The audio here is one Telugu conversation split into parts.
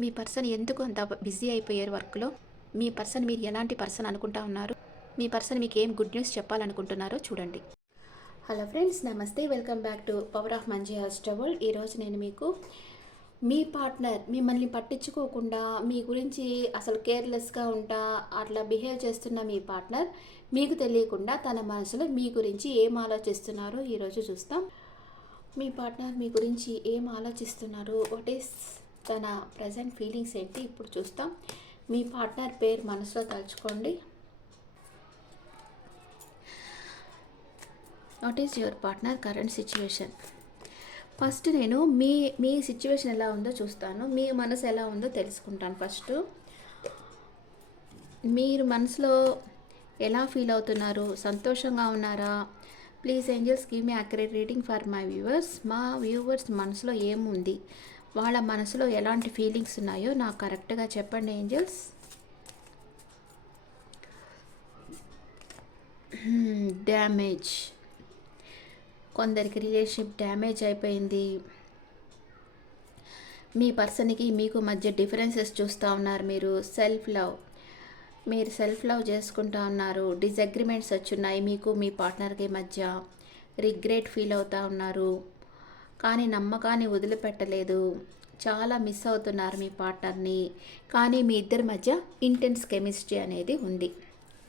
మీ పర్సన్ ఎందుకు అంత బిజీ అయిపోయారు వర్క్లో? మీ పర్సన్ మీరు ఎలాంటి పర్సన్ అనుకుంటా ఉన్నారు? మీ పర్సన్ మీకు ఏం గుడ్ న్యూస్ చెప్పాలనుకుంటున్నారో చూడండి. హలో ఫ్రెండ్స్ నమస్తే. Welcome back to power of Manji హాస్టబుల్ ఈరోజు నేను మీకు మీ పార్ట్నర్ మిమ్మల్ని పట్టించుకోకుండా మీ గురించి అసలు కేర్లెస్గా ఉంటా అట్లా బిహేవ్ చేస్తున్న మీ పార్ట్నర్ మీకు తెలియకుండా తన మనసులో మీ గురించి ఏం ఆలోచిస్తున్నారో ఈరోజు చూస్తాం. మీ పార్ట్నర్ మీ గురించి ఏం ఆలోచిస్తున్నారు వాట్ ఈస్ తన ప్రజెంట్ ఫీలింగ్స్ ఏంటి ఇప్పుడు చూస్తాం. మీ పార్ట్నర్ పేరు మనసులో తలుచుకోండి. What is your partner current situation first నేను మీ మీ సిచ్యువేషన్ ఎలా ఉందో చూస్తాను. మీ మనసు ఎలా ఉందో తెలుసుకుంటాను ఫస్ట్ మీరు మనసులో ఎలా ఫీల్ అవుతున్నారు? సంతోషంగా ఉన్నారా? Please angels give me accurate reading for my viewers మా వ్యూవర్స్ మనసులో ఏముంది? వాళ్ళ మనసులో ఎలాంటి ఫీలింగ్స్ ఉన్నాయో నాకు కరెక్ట్గా చెప్పండి ఏంజల్స్. డ్యామేజ్. కొందరికి రిలేషన్షిప్ డ్యామేజ్ అయిపోయింది. మీ పర్సన్కి మీకు మధ్య డిఫరెన్సెస్ చూస్తూ ఉన్నారు మీరు. Self love. మీరు సెల్ఫ్ లవ్ చేసుకుంటా ఉన్నారు. డిసగ్రిమెంట్స్ వచ్చున్నాయి మీకు మీ పార్ట్నర్కి మధ్య. రిగ్రెట్ ఫీల్ అవుతూ ఉన్నారు. కానీ నమ్మకాన్ని వదిలిపెట్టలేదు. చాలా మిస్ అవుతున్నారు మీ పార్ట్నర్ని కానీ మీ ఇద్దరి మధ్య ఇంటెన్స్ కెమిస్ట్రీ అనేది ఉంది.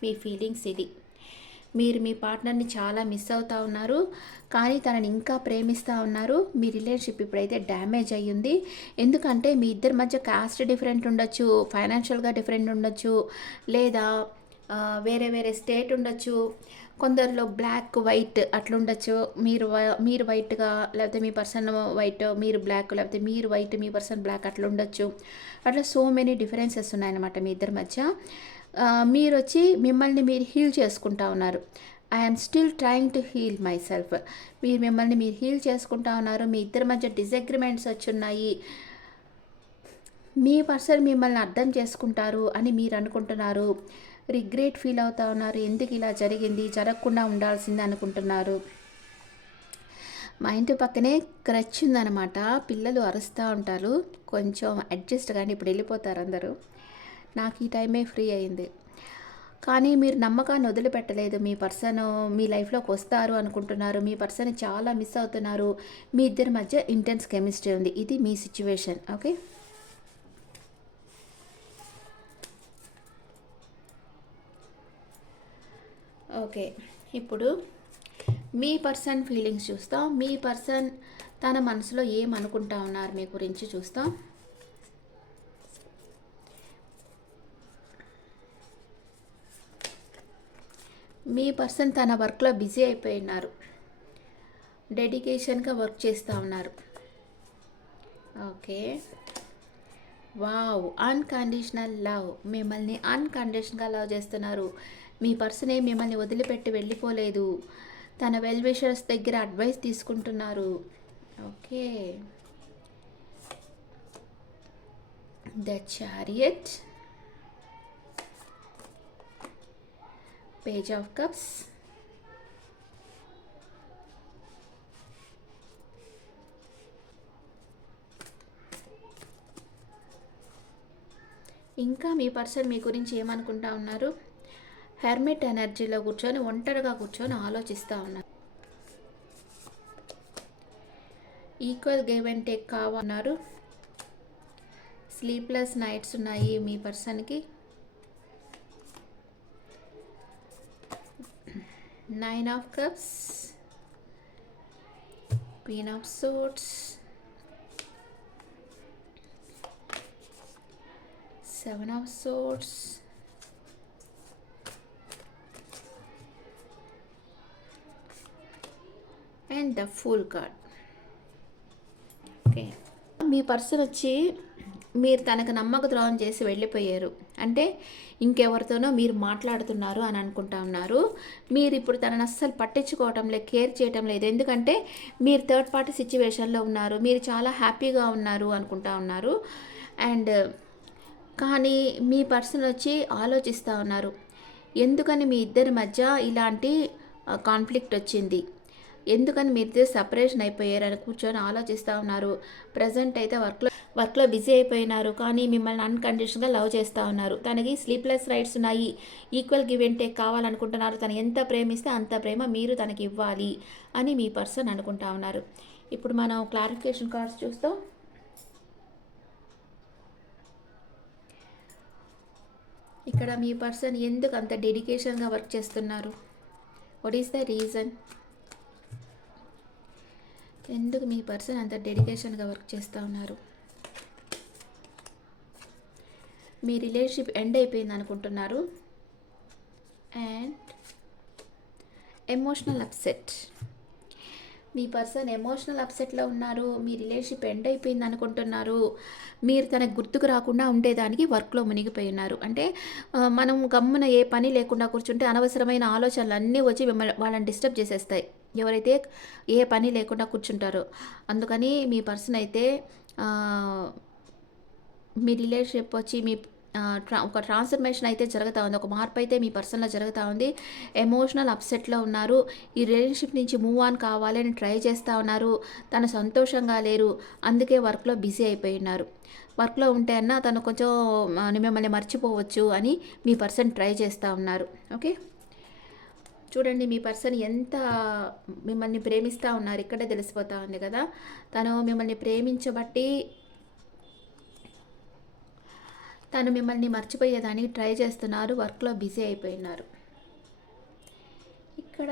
మీ ఫీలింగ్స్ ఇది. మీరు మీ పార్ట్నర్ని చాలా మిస్ అవుతూ ఉన్నారు. కానీ తనని ఇంకా ప్రేమిస్తూ ఉన్నారు. మీ రిలేషన్షిప్ ఇప్పుడైతే డ్యామేజ్ అయ్యింది. ఎందుకంటే మీ ఇద్దరి మధ్య కాస్ట్ డిఫరెంట్ ఉండొచ్చు ఫైనాన్షియల్గా డిఫరెంట్ ఉండొచ్చు. లేదా వేరే వేరే స్టేట్ ఉండొచ్చు. కొందరిలో బ్లాక్ వైట్ అట్లుండొచ్చు. మీరు మీరు వైట్గా లేకపోతే మీ పర్సన్ వైట్ మీరు బ్లాక్ లేకపోతే మీరు వైట్ మీ పర్సన్ బ్లాక్ అట్లా ఉండొచ్చు అట్లా సో మెనీ డిఫరెన్సెస్ ఉన్నాయన్నమాట మీ ఇద్దరి మధ్య. మీరు వచ్చి మిమ్మల్ని మీరు హీల్ చేసుకుంటా ఉన్నారు. I'm still trying to heal myself మీరు మిమ్మల్ని మీరు హీల్ చేసుకుంటా ఉన్నారు. మీ ఇద్దరి మధ్య డిసగ్రిమెంట్స్ వచ్చున్నాయి. మీ పర్సన్ మిమ్మల్ని అర్థం చేసుకుంటారు అని మీరు అనుకుంటున్నారు. రిగ్రెట్ ఫీల్ అవుతా ఉన్నారు. ఎందుకు ఇలా జరిగింది? జరగకుండా ఉండాల్సింది అనుకుంటున్నారు. మా ఇంటి పక్కనే క్రచ్ ఉందన్నమాట. పిల్లలు అరుస్తూ ఉంటారు. కొంచెం అడ్జస్ట్ కానీ ఇప్పుడు వెళ్ళిపోతారు అందరూ. నాకు ఈ టైమే ఫ్రీ అయింది. కానీ మీరు నమ్మకాన్ని వదిలిపెట్టలేదు. మీ పర్సన్ మీ లైఫ్లోకి వస్తారు అనుకుంటున్నారు. మీ పర్సన్ చాలా మిస్ అవుతున్నారు. మీ ఇద్దరి మధ్య ఇంటెన్స్ కెమిస్ట్రీ ఉంది. ఇది మీ సిచ్యువేషన్. ఓకే? ఓకే. ఇప్పుడు మీ పర్సన్ ఫీలింగ్స్ చూస్తాం. మీ పర్సన్ తన మనసులో ఏమనుకుంటా ఉన్నారు మీ గురించి చూస్తాం. మీ పర్సన్ తన వర్క్లో బిజీ అయిపోయి ఉన్నారు. డెడికేషన్గా వర్క్ చేస్తూ ఉన్నారు. ఓకే. వావ్. Unconditional love. మిమ్మల్ని అన్కండిషనల్గా లవ్ చేస్తున్నారు. మీ పర్సనే మిమ్మల్ని వదిలిపెట్టి వెళ్ళిపోలేదు. తన వెల్ విషర్స్ దగ్గర అడ్వైస్ తీసుకుంటున్నారు. Okay. The chariot. Page of cups. ఇంకా మీ పర్సన్ మీ గురించి ఏమనుకుంటా ఉన్నారు? హెర్మిట్ ఎనర్జీలో కూర్చొని ఒంటరిగా కూర్చొని ఆలోచిస్తూ ఉన్నారు. ఈక్వల్ గేవ్ అండ్ టేక్ కావన్నారు స్లీప్లెస్ నైట్స్ ఉన్నాయి మీ పర్సన్కి. Nine of cups queen of swords seven of suits and the fool card okay me person వచ్చి మీరు తనకు నమ్మక ద్రోహం చేసి వెళ్ళిపోయారు. అంటే ఇంకెవరితోనో మీరు మాట్లాడుతున్నారు అని అనుకుంటా ఉన్నారు. మీరు ఇప్పుడు తనను అస్సలు పట్టించుకోవటం లేదు కేర్ చేయటం లేదు. ఎందుకంటే మీరు థర్డ్ పార్టీ సిచ్యువేషన్లో ఉన్నారు. మీరు చాలా హ్యాపీగా ఉన్నారు అనుకుంటా ఉన్నారు. అండ్ కానీ మీ పర్సన్ వచ్చి ఆలోచిస్తూ ఉన్నారు. ఎందుకని మీ ఇద్దరి మధ్య ఇలాంటి కాన్ఫ్లిక్ట్ వచ్చింది? ఎందుకని మీరిద్దరు సపరేషన్ అయిపోయారని కూర్చొని ఆలోచిస్తూ ఉన్నారు. ప్రజెంట్ అయితే వర్క్లో వర్క్లో బిజీ అయిపోయినారు కానీ మిమ్మల్ని అన్కండిషన్గా లవ్ చేస్తూ ఉన్నారు. తనకి స్లీప్లెస్ రైట్స్ ఉన్నాయి. ఈక్వల్ గివ్ అండ్ టేక్ కావాలనుకుంటున్నారు. తను ఎంత ప్రేమిస్తే అంత ప్రేమ మీరు తనకి ఇవ్వాలి అని మీ పర్సన్ అనుకుంటా ఉన్నారు. ఇప్పుడు మనం క్లారిఫికేషన్ కార్డ్స్ చూస్తాం. ఇక్కడ మీ పర్సన్ ఎందుకు అంత డెడికేషన్గా వర్క్ చేస్తున్నారు? వాట్ ఈస్ ద రీజన్ ఎందుకు మీ పర్సన్ అంత డెడికేషన్గా వర్క్ చేస్తూ ఉన్నారు? మీ రిలేషన్షిప్ ఎండ్ అయిపోయింది అనుకుంటున్నారు. And emotional upset. Me person emotional అప్సెట్లో ఉన్నారు మీ రిలేషన్షిప్ ఎండ్ అయిపోయింది అనుకుంటున్నారు. మీరు తనకు గుర్తుకు రాకుండా ఉండేదానికి వర్క్లో మునిగిపోయి ఉన్నారు. అంటే మనం గమ్మున ఏ పని లేకుండా కూర్చుంటే అనవసరమైన ఆలోచనలు అన్నీ వచ్చి మిమ్మల్ని వాళ్ళని డిస్టర్బ్ చేసేస్తాయి. ఎవరైతే ఏ పని లేకుండా కూర్చుంటారో. అందుకని మీ పర్సన్ అయితే మీ రిలేషన్షిప్ వచ్చి మీ ట్రా ఒక ట్రాన్స్ఫర్మేషన్ అయితే జరుగుతూ ఉంది. ఒక మార్పు అయితే మీ పర్సన్లో జరుగుతూ ఉంది. ఎమోషనల్ అప్సెట్లో ఉన్నారు. ఈ రిలేషన్షిప్ నుంచి మూవ్ ఆన్ కావాలని ట్రై చేస్తూ ఉన్నారు. తను సంతోషంగా లేరు. అందుకే వర్క్లో బిజీ అయిపోయి ఉన్నారు వర్క్లో ఉంటే అన్నా తను కొంచెం మిమ్మల్ని మర్చిపోవచ్చు అని మీ పర్సన్ ట్రై చేస్తూ ఉన్నారు. ఓకే? చూడండి మీ పర్సన్ ఎంత మిమ్మల్ని ప్రేమిస్తూ ఉన్నారు ఇక్కడే తెలిసిపోతా ఉంది కదా. తను మిమ్మల్ని ప్రేమించబట్టి తను మిమ్మల్ని మర్చిపోయేదానికి ట్రై చేస్తున్నారు వర్క్లో బిజీ అయిపోయినారు. ఇక్కడ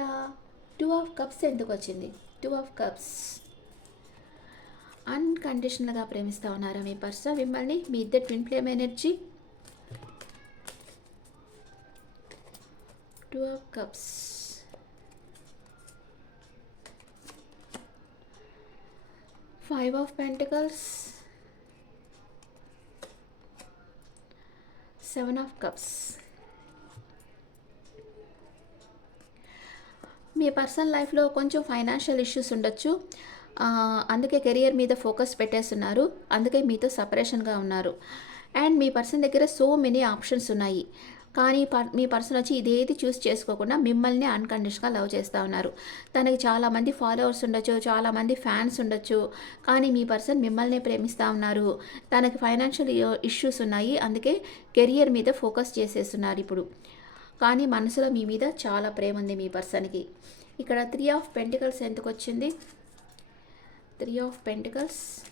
టూ ఆఫ్ కప్స్ ఎందుకు వచ్చింది? Two of cups. అన్కండిషనల్గా ప్రేమిస్తూ ఉన్నారా మీ పర్సన్? మిమ్మల్ని మీ ఇద్దరు twin flame energy two of cups five of pentacles seven of cups me personal లైఫ్లో కొంచెం ఫైనాన్షియల్ ఇష్యూస్ ఉండొచ్చు. అందుకే కెరియర్ మీద ఫోకస్ పెట్టేస్తున్నారు. అందుకే మీతో సపరేషన్గా ఉన్నారు. అండ్ మీ పర్సన్ దగ్గర సో మెనీ ఆప్షన్స్ ఉన్నాయి. కానీ పర్- మీ పర్సన్ వచ్చి ఇదేది చూస్ చేసుకోకుండా మిమ్మల్ని అన్కండిషన్గా లవ్ చేస్తూ ఉన్నారు. తనకి చాలామంది ఫాలోవర్స్ ఉండొచ్చు చాలామంది ఫ్యాన్స్ ఉండొచ్చు కానీ మీ పర్సన్ మిమ్మల్ని ప్రేమిస్తూ ఉన్నారు. తనకి ఫైనాన్షియల్ ఇష్యూస్ ఉన్నాయి అందుకే కెరియర్ మీద ఫోకస్ చేసేస్తున్నారు ఇప్పుడు. కానీ మనసులో మీ మీద చాలా ప్రేమ ఉంది మీ పర్సన్కి. ఇక్కడ త్రీ ఆఫ్ పెంటికల్స్ ఎందుకు వచ్చింది? త్రీ ఆఫ్ పెంటికల్స్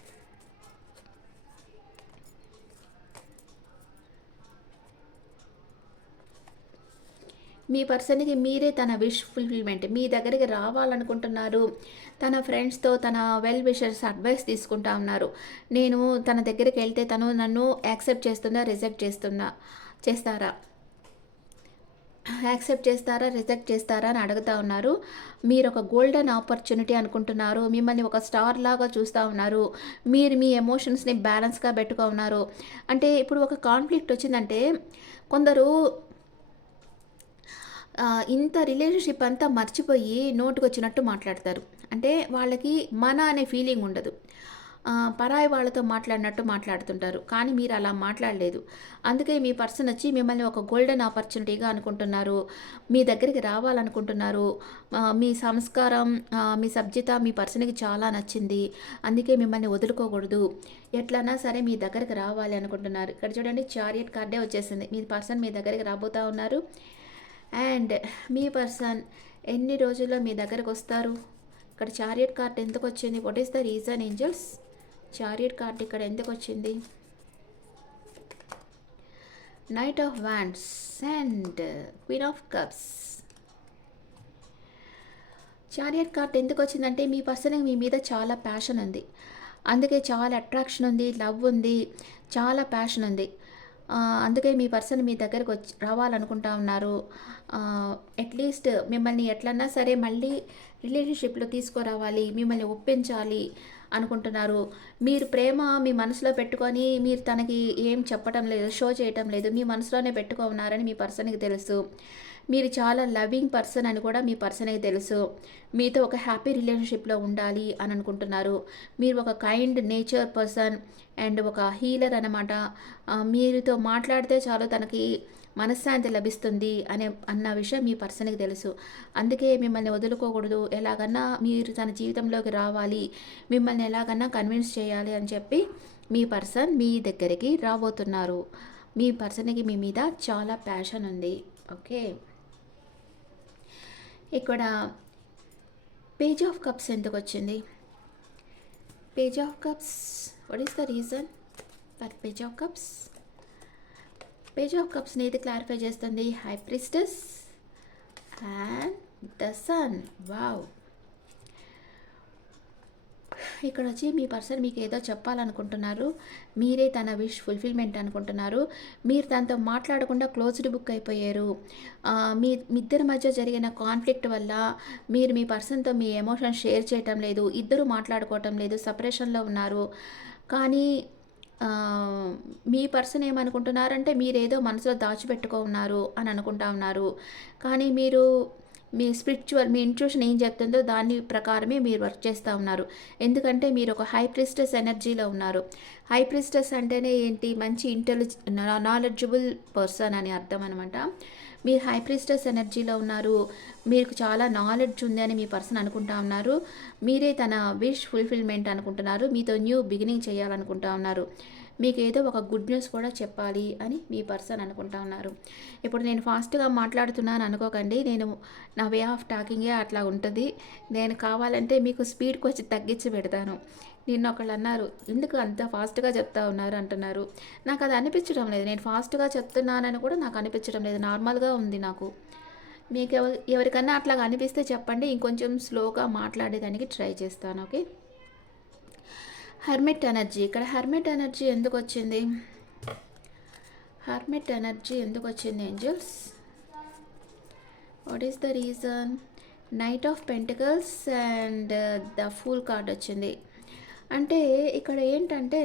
మీ పర్సన్కి మీరే తన విష్ ఫుల్ఫిల్మెంట్ మీ దగ్గరికి రావాలనుకుంటున్నారు. తన ఫ్రెండ్స్తో తన వెల్ విషర్స్ అడ్వైస్ తీసుకుంటా ఉన్నారు. నేను తన దగ్గరికి వెళ్తే తను నన్ను యాక్సెప్ట్ చేస్తుందా రిజెక్ట్ చేస్తుందా చేస్తారా? యాక్సెప్ట్ చేస్తారా రిజెక్ట్ చేస్తారా అని అడుగుతా ఉన్నారు. మీరు ఒక గోల్డెన్ ఆపర్చునిటీ అనుకుంటున్నారు. మిమ్మల్ని ఒక స్టార్ లాగా చూస్తూ ఉన్నారు. మీరు మీ ఎమోషన్స్ని బ్యాలెన్స్గా పెట్టుకో ఉన్నారు. అంటే ఇప్పుడు ఒక కాన్ఫ్లిక్ట్ వచ్చిందంటే కొందరు ఇంత రిలేషన్షిప్ అంతా మర్చిపోయి నోటుకు వచ్చినట్టు మాట్లాడతారు. అంటే వాళ్ళకి మన అనే ఫీలింగ్ ఉండదు. పరాయి వాళ్ళతో మాట్లాడినట్టు మాట్లాడుతుంటారు. కానీ మీరు అలా మాట్లాడలేదు. అందుకే మీ పర్సన్ వచ్చి మిమ్మల్ని ఒక గోల్డెన్ ఆపర్చునిటీగా అనుకుంటున్నారు. మీ దగ్గరికి రావాలనుకుంటున్నారు. మీ సంస్కారం మీ సబ్జిత మీ పర్సన్కి చాలా నచ్చింది. అందుకే మిమ్మల్ని వదులుకోకూడదు. ఎట్లన్నా సరే మీ దగ్గరికి రావాలి అనుకుంటున్నారు. ఇక్కడ చూడండి చారియట్ కార్డే వచ్చేసింది. మీ పర్సన్ మీ దగ్గరికి రాబోతా ఉన్నారు. అండ్ మీ పర్సన్ ఎన్ని రోజుల్లో మీ దగ్గరకు వస్తారు? ఇక్కడ చారియట్ కార్డ్ ఎందుకు వచ్చింది what is the reason angels chariot card ఇక్కడ ఎందుకు వచ్చింది knight of wands and queen of cups chariot card ఎందుకు వచ్చిందంటే మీ పర్సన్కి మీ మీద చాలా ప్యాషన్ ఉంది. అందుకే చాలా అట్రాక్షన్ ఉంది లవ్ ఉంది చాలా ప్యాషన్ ఉంది. అందుకే మీ పర్సన్ మీ దగ్గరకు వచ్చి రావాలనుకుంటా ఉన్నారు. అట్లీస్ట్ మిమ్మల్ని ఎట్లన్నా సరే మళ్ళీ రిలేషన్షిప్లో తీసుకురావాలి మిమ్మల్ని ఒప్పించాలి అనుకుంటున్నారు. మీరు ప్రేమ మీ మనసులో పెట్టుకొని మీరు తనకి ఏం చెప్పడం లేదు షో చేయటం లేదు మీ మనసులోనే పెట్టుకో ఉన్నారని మీ పర్సన్కి తెలుసు. మీరు చాలా లవింగ్ పర్సన్ అని కూడా మీ పర్సన్కి తెలుసు. మీతో ఒక హ్యాపీ రిలేషన్షిప్లో ఉండాలి అని అనుకుంటున్నారు. మీరు ఒక కైండ్ నేచర్ పర్సన్ అండ్ ఒక హీలర్ అనమాట మీరుతో మాట్లాడితే చాలు తనకి మనశ్శాంతి లభిస్తుంది అనే అన్న విషయం మీ పర్సన్కి తెలుసు. అందుకే మిమ్మల్ని వదులుకోకూడదు. ఎలాగన్నా మీరు తన జీవితంలోకి రావాలి. మిమ్మల్ని ఎలాగన్నా కన్విన్స్ చేయాలి అని చెప్పి మీ పర్సన్ మీ దగ్గరికి రాబోతున్నారు. మీ పర్సన్కి మీ మీద చాలా ప్యాషన్ ఉంది. ఓకే ఇక్కడ పేజ్ ఆఫ్ కప్స్ ఎందుకు వచ్చింది? Page of cups what is the reason for page of cups? Page of కప్స్ని ఇది క్లారిఫై చేస్తుంది. High priestess and the sun wow ఇక్కడ వచ్చి మీ పర్సన్ మీకు ఏదో చెప్పాలనుకుంటున్నారు మీరే తన విష్ ఫుల్ఫిల్మెంట్ అనుకుంటున్నారు మీరు తనతో మాట్లాడకుండా క్లోజ్డ్ బుక్ అయిపోయారు. మీ ఇద్దరి మధ్య జరిగిన కాన్ఫ్లిక్ట్ వల్ల మీరు మీ పర్సన్తో మీ ఎమోషన్ షేర్ చేయటం లేదు ఇద్దరు మాట్లాడుకోవటం లేదు సపరేషన్లో ఉన్నారు. కానీ మీ పర్సన్ ఏమనుకుంటున్నారంటే మీరేదో మనసులో దాచిపెట్టుకో ఉన్నారు అని అనుకుంటా ఉన్నారు. కానీ మీరు మీ స్పిరిచువల్ మీ ఇంట్యూషన్ ఏం చెప్తుందో దాని ప్రకారమే మీరు వర్క్ చేస్తూ ఉన్నారు. ఎందుకంటే మీరు ఒక హై ప్రిస్టెస్ ఎనర్జీలో ఉన్నారు. హై ప్రిస్టెస్ అంటేనే ఏంటి? మంచి ఇంటెలిజ్ నాలెడ్జబుల్ పర్సన్ అని అర్థం అనమాట మీరు హై ప్రిస్టెస్ ఎనర్జీలో ఉన్నారు. మీకు చాలా నాలెడ్జ్ ఉంది అని మీ పర్సన్ అనుకుంటా ఉన్నారు. మీరే తన విష్ ఫుల్ఫిల్మెంట్ అనుకుంటున్నారు. మీతో న్యూ బిగినింగ్ చేయాలనుకుంటా ఉన్నారు. మీకు ఏదో ఒక గుడ్ న్యూస్ కూడా చెప్పాలి అని మీ పర్సన్ అనుకుంటా ఉన్నారు. ఇప్పుడు నేను ఫాస్ట్గా మాట్లాడుతున్నాను అనుకోకండి. నేను నా వే ఆఫ్ టాకింగే అట్లా ఉంటుంది. నేను కావాలంటే మీకు స్పీడ్కి వచ్చి తగ్గించి పెడతాను. నిన్న ఒకళ్ళు అన్నారు ఎందుకు అంత ఫాస్ట్గా చెప్తా ఉన్నారు? అంటున్నారు. నాకు అది అనిపించడం లేదు. నేను ఫాస్ట్గా చెప్తున్నానని కూడా నాకు అనిపించడం లేదు. నార్మల్గా ఉంది నాకు. మీకు ఎవరికన్నా అట్లా అనిపిస్తే చెప్పండి. ఇంకొంచెం స్లోగా మాట్లాడేదానికి ట్రై చేస్తాను. ఓకే? Hermit energy. ఇక్కడ హర్మిట్ ఎనర్జీ ఎందుకు వచ్చింది? హర్మిట్ ఎనర్జీ ఎందుకు వచ్చింది angels? What is the reason knight of pentacles and the fool card వచ్చింది. అంటే ఇక్కడ ఏంటంటే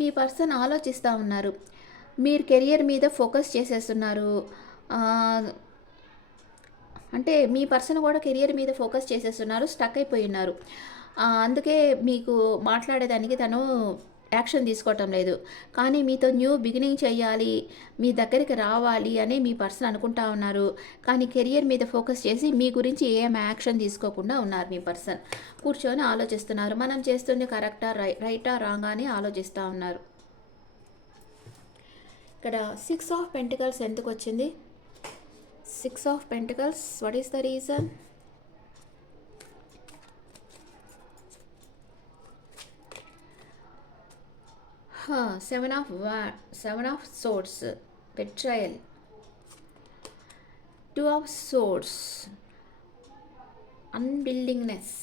మీ పర్సన్ ఆలోచిస్తూ ఉన్నారు. మీరు కెరియర్ మీద ఫోకస్ చేసేస్తున్నారు. అంటే మీ పర్సన్ కూడా కెరియర్ మీద ఫోకస్ చేసేస్తున్నారు స్టక్ అయిపోయి ఉన్నారు. అందుకే మీకు మాట్లాడేదానికి తను యాక్షన్ తీసుకోవటం లేదు. కానీ మీతో న్యూ బిగినింగ్ చేయాలి మీ దగ్గరికి రావాలి అని మీ పర్సన్ అనుకుంటా ఉన్నారు. కానీ కెరియర్ మీద ఫోకస్ చేసి మీ గురించి ఏం యాక్షన్ తీసుకోకుండా ఉన్నారు మీ పర్సన్. కూర్చొని ఆలోచిస్తున్నారు. మనం చేస్తుంది కరెక్టా రై రైటా రాంగా అని ఆలోచిస్తూ ఉన్నారు. ఇక్కడ సిక్స్ ఆఫ్ పెంటికల్స్ ఎందుకు వచ్చింది? Six of pentacles. What is the reason seven of వా seven of swords betrayal two of swords అన్బిల్డింగ్నెస్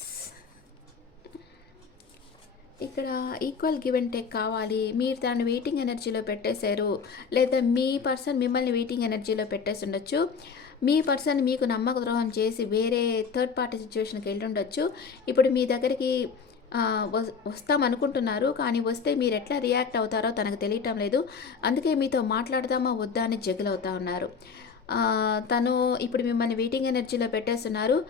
ఇక్కడ ఈక్వల్ గివ్ అండ్ టేక్ కావాలి. మీరు దాన్ని వెయిటింగ్ ఎనర్జీలో పెట్టేశారు. లేదా మీ పర్సన్ మిమ్మల్ని వెయిటింగ్ ఎనర్జీలో పెట్టేసి ఉండొచ్చు. మీ పర్సన్ మీకు నమ్మక ద్రోహం చేసి వేరే థర్డ్ పార్టీ సిచ్యువేషన్కి వెళ్ళుండొచ్చు. ఇప్పుడు మీ దగ్గరికి వస్తాం అనుకుంటున్నారు కానీ వస్తే మీరు ఎట్లా రియాక్ట్ అవుతారో తనకు తెలియటం లేదు. అందుకే మీతో మాట్లాడదామా వద్దా అని జగిలవుతా అవుతా ఉన్నారు. తను ఇప్పుడు మిమ్మల్ని వెయిటింగ్ ఎనర్జీలో పెట్టేస్తున్నారు.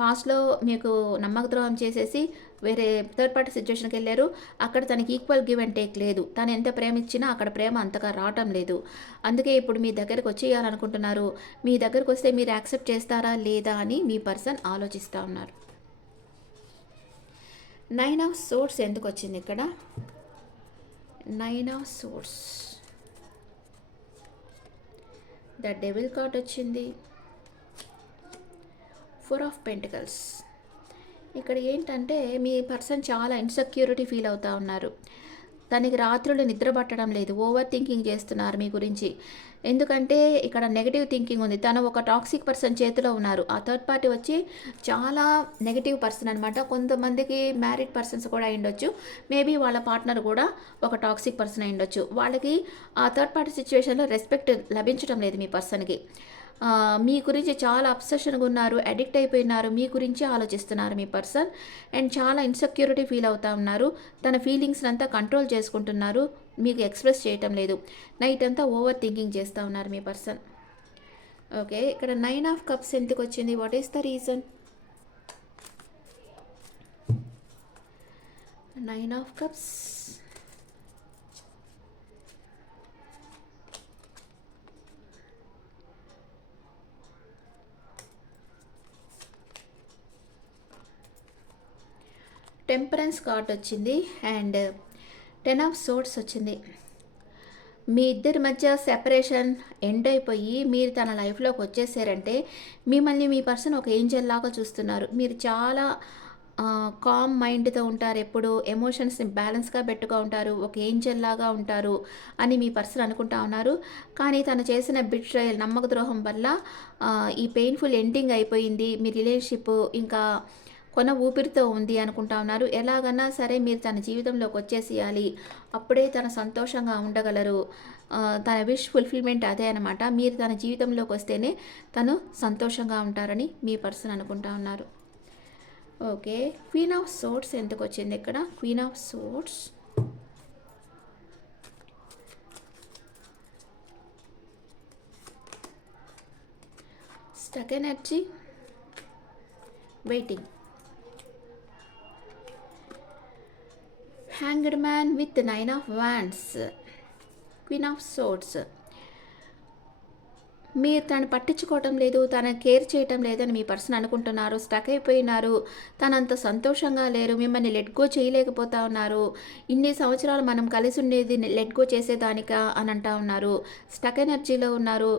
పాస్ట్లో మీకు నమ్మక ద్రోహం చేసేసి వేరే థర్డ్ పార్టీ సిచ్యువేషన్కి వెళ్ళారు. అక్కడ తనకి ఈక్వల్ గివ్ అండ్ టేక్ లేదు. తను ఎంత ప్రేమ ఇచ్చినా అక్కడ ప్రేమ అంతగా రావటం లేదు. అందుకే ఇప్పుడు మీ దగ్గరకు వచ్చేయాలనుకుంటున్నారు. మీ దగ్గరకు వస్తే మీరు యాక్సెప్ట్ చేస్తారా లేదా అని మీ పర్సన్ ఆలోచిస్తూ ఉన్నారు. నైన్ ఆఫ్ సోర్స్ ఎందుకు వచ్చింది ఇక్కడ? Nine of swords. The devil card వచ్చింది. Four of pentacles. ఇక్కడ ఏంటంటే మీ పర్సన్ చాలా ఇన్సెక్యూరిటీ ఫీల్ అవుతూ ఉన్నారు. తనకి రాత్రులు నిద్ర పట్టడం లేదు. ఓవర్ థింకింగ్ చేస్తున్నారు మీ గురించి. ఎందుకంటే ఇక్కడ నెగిటివ్ థింకింగ్ ఉంది. తను ఒక టాక్సిక్ పర్సన్ చేతిలో ఉన్నారు. ఆ థర్డ్ పార్టీ వచ్చి చాలా నెగిటివ్ పర్సన్ అనమాట కొంతమందికి మ్యారీడ్ పర్సన్స్ కూడా అయ్యుండొచ్చు మేబీ వాళ్ళ పార్ట్నర్ కూడా ఒక టాక్సిక్ పర్సన్ అయి ఉండొచ్చు. వాళ్ళకి ఆ థర్డ్ పార్టీ సిచ్యువేషన్లో రెస్పెక్ట్ లభించడం లేదు మీ పర్సన్కి మీ గురించి చాలా అబ్సెషన్గా ఉన్నారు అడిక్ట్ అయిపోయినారు మీ గురించి ఆలోచిస్తున్నారు మీ పర్సన్. అండ్ చాలా ఇన్సెక్యూరిటీ ఫీల్ అవుతా ఉన్నారు. తన ఫీలింగ్స్ని అంతా కంట్రోల్ చేసుకుంటున్నారు. మీకు ఎక్స్ప్రెస్ చేయటం లేదు. నైట్ అంతా ఓవర్ థింకింగ్ చేస్తూ ఉన్నారు మీ పర్సన్. ఓకే ఇక్కడ నైన్ ఆఫ్ కప్స్ ఎందుకు వచ్చింది? What is the reason? Nine of cups. Temperance card వచ్చింది అండ్ టెన్ ఆఫ్ సోర్స్ వచ్చింది. మీ ఇద్దరి మధ్య సెపరేషన్ ఎండ్ అయిపోయి మీరు తన లైఫ్లోకి వచ్చేసారంటే మిమ్మల్ని మీ పర్సన్ ఒక ఏంజల్ లాగా చూస్తున్నారు. మీరు చాలా కామ్ మైండ్తో ఉంటారు. ఎప్పుడు ఎమోషన్స్ని బ్యాలెన్స్గా పెట్టుగా ఉంటారు. ఒక ఏంజల్ లాగా ఉంటారు అని మీ పర్సన్ అనుకుంటా ఉన్నారు. కానీ తను చేసిన బిట్రయల్ నమ్మక ద్రోహం వల్ల ఈ పెయిన్ఫుల్ ఎండింగ్ అయిపోయింది. మీ రిలేషన్షిప్ ఇంకా కొన ఊపిరితో ఉంది అనుకుంటా ఉన్నారు. ఎలాగన్నా సరే మీరు తన జీవితంలోకి వచ్చేసేయాలి. అప్పుడే తన సంతోషంగా ఉండగలరు. తన విష్ ఫుల్ఫిల్మెంట్ అదే అనమాట మీరు తన జీవితంలోకి వస్తేనే తను సంతోషంగా ఉంటారని మీ పర్సన్ అనుకుంటా ఉన్నారు. ఓకే. క్వీన్ ఆఫ్ సోట్స్ ఎందుకు వచ్చింది ఇక్కడ? Queen of swords. Stuck energy. Waiting. Hanged man with nine of wands queen of swords మీరు తను పట్టించుకోవటం లేదు తన కేర్ చేయటం లేదని మీ పర్సన్ అనుకుంటున్నారు స్టక్ అయిపోయినారు తనంత సంతోషంగా లేరు మిమ్మల్ని లెట్ గో చేయలేకపోతా ఉన్నారు ఇన్ని సంవత్సరాలు మనం కలిసి ఉండేది లెట్ గో చేసేదానికా అని అంటా ఉన్నారు స్టక్ ఎనర్జీలో ఉన్నారు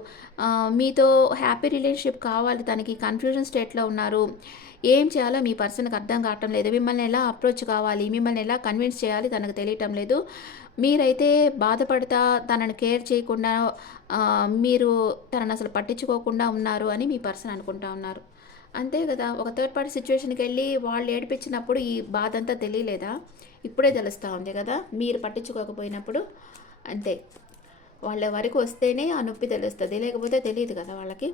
మీతో హ్యాపీ రిలేషన్షిప్ కావాలి తనకి కన్ఫ్యూజన్ స్టేట్లో ఉన్నారు ఏం చేయాలో మీ పర్సన్కి అర్థం కావటం లేదు. మిమ్మల్ని ఎలా అప్రోచ్ కావాలి? మిమ్మల్ని ఎలా కన్విన్స్ చేయాలి? తనకు తెలియటం లేదు. మీరైతే బాధపడతా తనను కేర్ చేయకుండా మీరు తనని అసలు పట్టించుకోకుండా ఉన్నారు అని మీ పర్సన్ అనుకుంటా ఉన్నారు. అంతే కదా? ఒక థర్డ్ పార్టీ సిచ్యువేషన్కి వెళ్ళి వాళ్ళు ఏడిపించినప్పుడు ఈ బాధ అంతా తెలియలేదా? ఇప్పుడే తెలుస్తూ ఉంది కదా? మీరు పట్టించుకోకపోయినప్పుడు అంతే. వాళ్ళ వరకు వస్తేనే ఆ నొప్పి తెలుస్తుంది. లేకపోతే తెలియదు కదా వాళ్ళకి?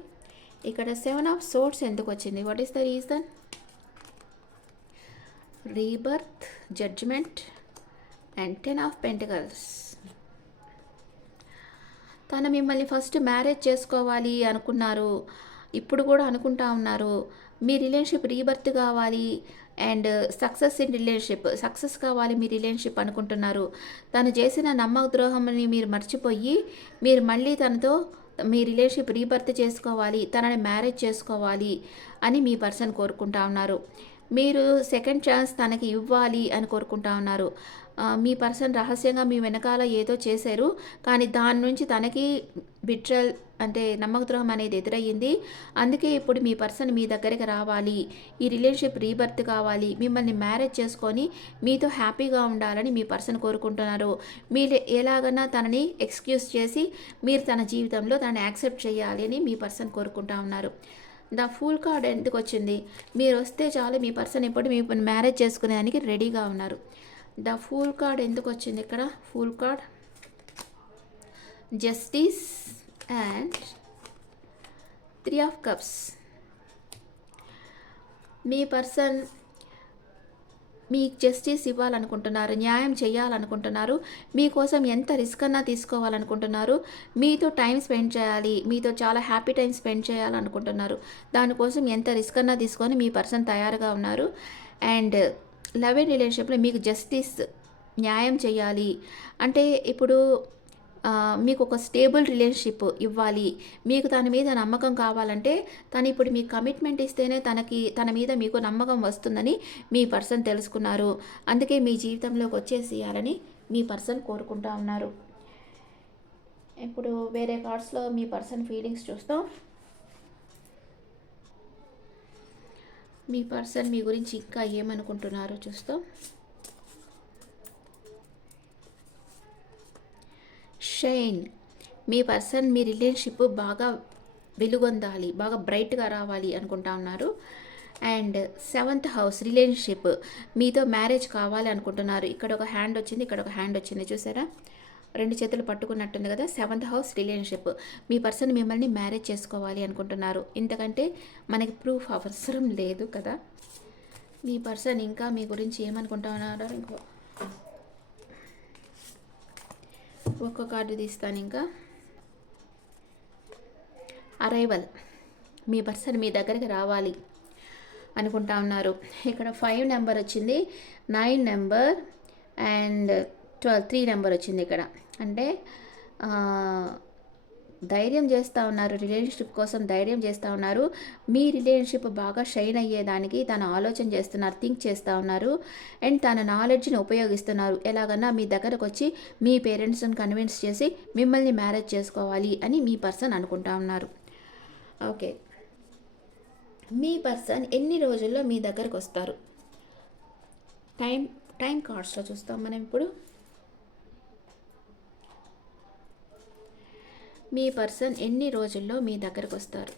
ఇక్కడ సెవెన్ ఆఫ్ సోర్ట్స్ ఎందుకు వచ్చింది what is the reason rebirth judgement and ten of pentacles తను మిమ్మల్ని ఫస్ట్ మ్యారేజ్ చేసుకోవాలి అనుకున్నారు. ఇప్పుడు కూడా అనుకుంటా ఉన్నారు. మీ రిలేషన్షిప్ రీబర్త్ కావాలి and success in relationship success కావాలి మీ రిలేషన్షిప్ అనుకుంటున్నారు. తను చేసిన నమ్మక ద్రోహంని మీరు మర్చిపోయి మీరు మళ్ళీ తనతో మీ రిలేషన్షిప్ రీబర్త్ చేసుకోవాలి తనని మ్యారేజ్ చేసుకోవాలి అని మీ పర్సన్ కోరుకుంటా ఉన్నారు. మీరు సెకండ్ ఛాన్స్ తనకి ఇవ్వాలి అని కోరుకుంటా ఉన్నారు. మీ పర్సన్ రహస్యంగా మీ వెనకాల ఏదో చేశారు కానీ దాని నుంచి తనకి బిట్రల్ అంటే నమ్మకద్రోహం అనేది ఎదురయ్యింది. అందుకే ఇప్పుడు మీ పర్సన్ మీ దగ్గరికి రావాలి. ఈ రిలేషన్షిప్ రీబర్త్ కావాలి. మిమ్మల్ని మ్యారేజ్ చేసుకొని మీతో హ్యాపీగా ఉండాలని మీ పర్సన్ కోరుకుంటున్నారు. మీరు ఎలాగన్నా తనని ఎక్స్క్యూజ్ చేసి మీరు తన జీవితంలో తనని యాక్సెప్ట్ చేయాలి అని మీ పర్సన్ కోరుకుంటా ఉన్నారు. ద ఫుల్ కార్డ్ ఎందుకు వచ్చింది? మీరు వస్తే చాలు మీ పర్సన్ ఇప్పుడు మీ మ్యారేజ్ చేసుకునేదానికి రెడీగా ఉన్నారు. ద ఫుల్ కార్డ్ ఎందుకు వచ్చింది ఇక్కడ? Fool card. Justice and three of cups. Me person మీకు జస్టిస్ ఇవ్వాలనుకుంటున్నారు న్యాయం చేయాలనుకుంటున్నారు మీకోసం ఎంత రిస్క్ అన్నా తీసుకోవాలనుకుంటున్నారు మీతో టైం స్పెండ్ చేయాలి మీతో చాలా హ్యాపీ టైం స్పెండ్ చేయాలనుకుంటున్నారు దానికోసం ఎంత రిస్క్ అన్నా తీసుకొని మీ పర్సన్ తయారుగా ఉన్నారు. అండ్ లవ్ అండ్ రిలేషన్షిప్లో మీకు జస్టిస్ న్యాయం చేయాలి. అంటే ఇప్పుడు మీకు ఒక స్టేబుల్ రిలేషన్షిప్ ఇవ్వాలి. మీకు తన మీద నమ్మకం కావాలంటే తను ఇప్పుడు మీకు కమిట్మెంట్ ఇస్తేనే తనకి తన మీద మీకు నమ్మకం వస్తుందని మీ పర్సన్ తెలుసుకున్నారు. అందుకే మీ జీవితంలోకి వచ్చేసేయాలని మీ పర్సన్ కోరుకుంటా ఉన్నారు. ఇప్పుడు వేరే కార్డ్స్లో మీ పర్సన్ ఫీలింగ్స్ చూస్తాం. మీ పర్సన్ మీ గురించి ఇంకా ఏమనుకుంటున్నారో చూస్తాం. షైన్ మీ పర్సన్ మీ రిలేషన్షిప్ బాగా వెలుగొందాలి బాగా బ్రైట్గా రావాలి అనుకుంటా ఉన్నారు. అండ్ సెవెంత్ హౌస్ రిలేషన్షిప్ మీతో మ్యారేజ్ కావాలి అనుకుంటున్నారు. ఇక్కడ ఒక హ్యాండ్ వచ్చింది ఇక్కడ ఒక హ్యాండ్ వచ్చింది చూసారా? రెండు చేతులు పట్టుకున్నట్టుంది కదా సెవెంత్ హౌస్ రిలేషన్షిప్ మీ పర్సన్ మిమ్మల్ని మ్యారేజ్ చేసుకోవాలి అనుకుంటున్నారు. ఇంతకంటే మనకి ప్రూఫ్ అవసరం లేదు కదా. మీ పర్సన్ ఇంకా మీ గురించి ఏమనుకుంటున్నారో ఇంకో. ఒక్క కార్డు తీస్తాను ఇంకా. అరైవల్ మీ పర్సన్ మీ దగ్గరికి రావాలి అనుకుంటా ఉన్నారు. ఇక్కడ ఫైవ్ నెంబర్ వచ్చింది. Nine number and twelve three number వచ్చింది ఇక్కడ. అంటే ధైర్యం చేస్తూ ఉన్నారు రిలేషన్షిప్ కోసం ధైర్యం చేస్తూ ఉన్నారు. మీ రిలేషన్షిప్ బాగా షైన్ అయ్యేదానికి తను ఆలోచన చేస్తున్నారు థింక్ చేస్తూ ఉన్నారు. అండ్ తన నాలెడ్జ్ని ఉపయోగిస్తున్నారు. ఎలాగన్నా మీ దగ్గరకు వచ్చి మీ పేరెంట్స్ని కన్విన్స్ చేసి మిమ్మల్ని మ్యారేజ్ చేసుకోవాలి అని మీ పర్సన్ అనుకుంటా ఉన్నారు. ఓకే. మీ పర్సన్ ఎన్ని రోజుల్లో మీ దగ్గరకు వస్తారు టైం టైం కార్డ్స్లో చూస్తాం మనం ఇప్పుడు. మీ పర్సన్ ఎన్ని రోజుల్లో మీ దగ్గరకు వస్తారు?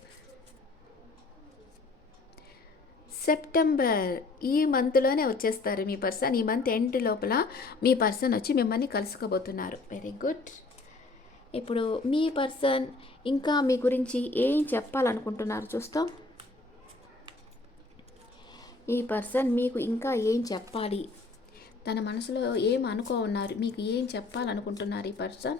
సెప్టెంబర్ ఈ మంత్లోనే వచ్చేస్తారు మీ పర్సన్. ఈ మంత్ ఎండ్ లోపల మీ పర్సన్ వచ్చి మిమ్మల్ని కలుసుకోబోతున్నారు. వెరీ గుడ్ ఇప్పుడు మీ పర్సన్ ఇంకా మీ గురించి ఏం చెప్పాలనుకుంటున్నారు చూస్తాం. ఈ పర్సన్ మీకు ఇంకా ఏం చెప్పాలి? తన మనసులో ఏం అనుకో ఉన్నారు మీకు ఏం చెప్పాలనుకుంటున్నారు ఈ person?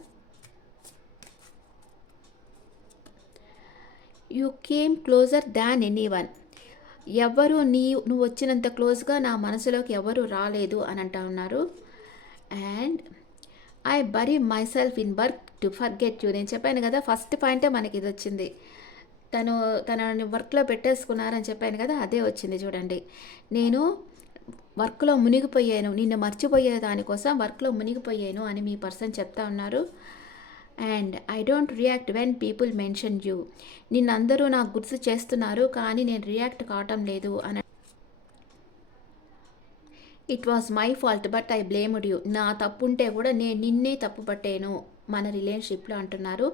You came closer than anyone ఎవరు నీ నువ్వు వచ్చినంత క్లోజ్గా నా మనసులోకి ఎవరు రాలేదు అని అంటా ఉన్నారు. And I bury myself in work to forget you. నేను చెప్పాను కదా ఫస్ట్ పాయింటే మనకి ఇది వచ్చింది. తను తనని వర్క్లో పెట్టేసుకున్నారని చెప్పాను కదా అదే వచ్చింది చూడండి. నేను వర్క్లో మునిగిపోయాను నిన్ను మర్చిపోయే దానికోసం వర్క్లో మునిగిపోయాను అని మీ పర్సన్ చెప్తా ఉన్నారు. And I don't react when people mention you నిన్నందరూ నాకు గుర్తు చేస్తున్నారు కానీ నేను రియాక్ట్ కావటం లేదు అని it was my fault but I blamed you నా తప్పు ఉంటే కూడా నేను నిన్నే తప్పు పట్టాను మన రిలేషన్షిప్లో అంటున్నారు.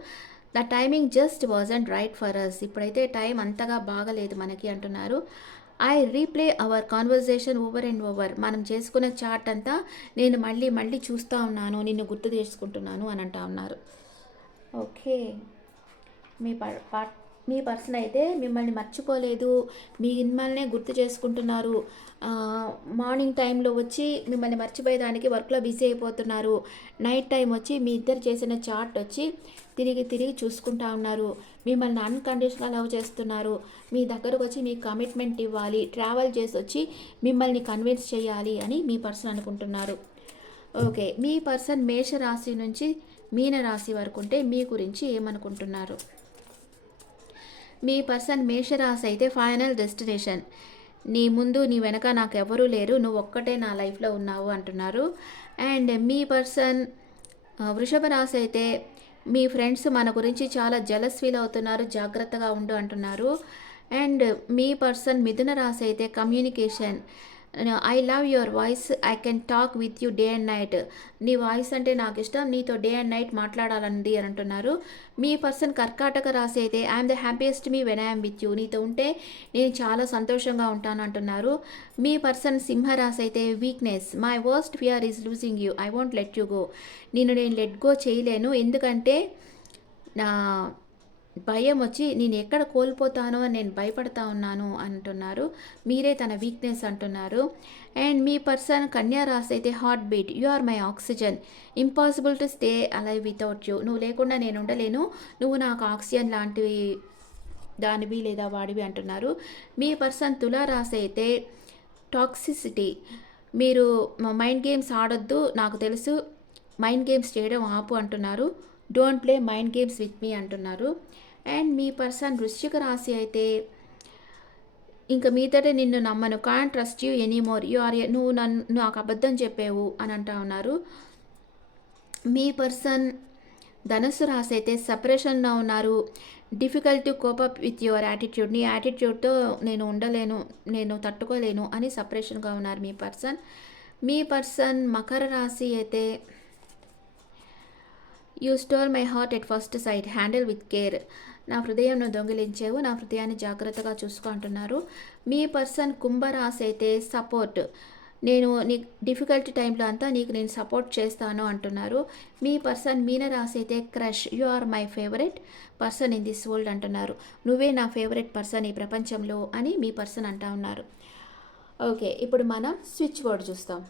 The timing just wasn't right for us ఇప్పుడైతే టైం అంతగా బాగలేదు మనకి అంటున్నారు. I replay our conversation over and over మనం చేసుకున్న చాట్ అంతా నేను మళ్ళీ మళ్ళీ చూస్తూ ఉన్నాను నిన్ను గుర్తు చేసుకుంటున్నాను అని అంటా ఉన్నారు. ఓకే. మీ మీ పర్సన్ అయితే మిమ్మల్ని మర్చిపోలేదు. మీ మిమ్మల్నే గుర్తు చేసుకుంటున్నారు. మార్నింగ్ టైంలో వచ్చి మిమ్మల్ని మర్చిపోయేదానికి వర్క్లో బిజీ అయిపోతున్నారు. నైట్ టైం వచ్చి మీ ఇద్దరు చేసిన చాట్ వచ్చి తిరిగి తిరిగి చూసుకుంటా ఉన్నారు. మిమ్మల్ని అన్కండిషనల్ లవ్ చేస్తున్నారు. మీ దగ్గరకు వచ్చి మీకు కమిట్మెంట్ ఇవ్వాలి. ట్రావెల్ చేసి వచ్చి మిమ్మల్ని కన్విన్స్ చేయాలి అని మీ పర్సన్ అనుకుంటున్నారు. ఓకే. మీ పర్సన్ మేషరాశి నుంచి మీనరాశి వరకు ఉంటే మీ గురించి ఏమనుకుంటున్నారు? మీ పర్సన్ మేషరాశి అయితే ఫైనల్ డెస్టినేషన్. నీ ముందు నీ వెనక నాకు ఎవరూ లేరు. నువ్వు ఒక్కటే నా లైఫ్లో ఉన్నావు అంటున్నారు. అండ్ మీ పర్సన్ వృషభ రాశి అయితే మీ ఫ్రెండ్స్ మన గురించి చాలా జలస్ ఫీల్ అవుతున్నారు. జాగ్రత్తగా ఉండు అంటున్నారు. అండ్ మీ పర్సన్ మిథున రాశి అయితే communication. I love your voice I can talk with you day and night నీ వాయిస్ అంటే నాకు ఇష్టం. నీతో డే అండ్ నైట్ మాట్లాడాలండి అని అంటున్నారు. మీ పర్సన్ కర్కాటక రాసి అయితే I'm the happiest me when I'm with you నీతో ఉంటే నేను చాలా సంతోషంగా ఉంటాను అంటున్నారు. మీ పర్సన్ సింహరాశి అయితే weakness my worst fear is losing you I want let you go నేను నేను లెట్ గో చేయలేను. ఎందుకంటే నా భయం వచ్చి నేను ఎక్కడ కోల్పోతానో అని నేను భయపడతా ఉన్నాను అంటున్నారు. మీరే తన వీక్నెస్ అంటున్నారు. అండ్ మీ పర్సన్ కన్యా రాసి అయితే heartbeat you are my oxygen impossible to stay alive without you నువ్వు లేకుండా నేను ఉండలేను. నువ్వు నాకు ఆక్సిజన్ లాంటివి దానివి లేదా వాడివి అంటున్నారు. మీ పర్సన్ తులా రాసి అయితే టాక్సిసిటీ మీరు మైండ్ గేమ్స్ ఆడొద్దు. నాకు తెలుసు. మైండ్ గేమ్స్ చేయడం ఆపు అంటున్నారు. Don't play mind games with మీ అంటున్నారు. అండ్ మీ పర్సన్ వృశ్చిక రాశి అయితే ఇంకా మీతోటే నిన్ను నమ్మను can't trust you anymore you are నువ్వు నన్ను నాకు అబద్ధం చెప్పేవు అని అంటా ఉన్నారు. మీ పర్సన్ ధనస్సు రాశి అయితే సపరేషన్లో ఉన్నారు. Difficult to cope up with your attitude నీ యాటిట్యూడ్తో నేను ఉండలేను నేను తట్టుకోలేను అని సపరేషన్గా ఉన్నారు మీ పర్సన్ మీ పర్సన్ మకర రాశి అయితే you stole my heart at first sight handle with care నా హృదయంను దొంగిలించేవు నా హృదయాన్ని జాగ్రత్తగా చూసుకుంటున్నారు మీ పర్సన్ కుంభరాశి అయితే సపోర్ట్. నేను నీ డిఫికల్ట్ టైంలో అంతా నీకు నేను సపోర్ట్ చేస్తాను అంటున్నారు. మీ పర్సన్ మీనరాశి అయితే crush. You are my favourite person in this world అంటున్నారు. నువ్వే నా ఫేవరెట్ పర్సన్ ఈ ప్రపంచంలో అని మీ పర్సన్ అంటా ఉన్నారు. ఓకే ఇప్పుడు మనం స్విచ్ బోర్డ్ చూస్తాం.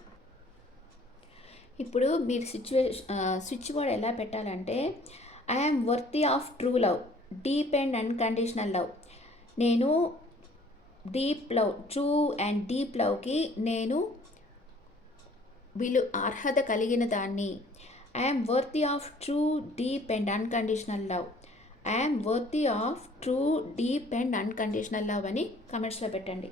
ఇప్పుడు మీరు సిచ్యువేషన్ స్విచ్ బోర్డ్ ఎలా పెట్టాలంటే I'm worthy of true love. Deep and unconditional love నేను deep love true and deep లవ్కి నేను విలు అర్హత కలిగిన దాన్ని. I'm worthy of true deep and unconditional love I'm worthy of true deep and unconditional love అని కమెంట్స్లో పెట్టండి.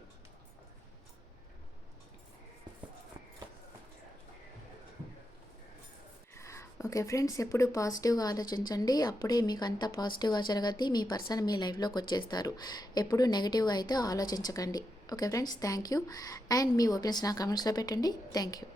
ఓకే ఫ్రెండ్స్ ఎప్పుడు పాజిటివ్గా ఆలోచించండి. అప్పుడే మీకు అంతా పాజిటివ్గా జరగద్ది. మీ పర్సన్ మీ లైఫ్లోకి వచ్చేస్తారు. ఎప్పుడు నెగిటివ్గా అయితే ఆలోచించకండి. Okay friends thank you and me opinions నా కమెంట్స్లో పెట్టండి. Thank you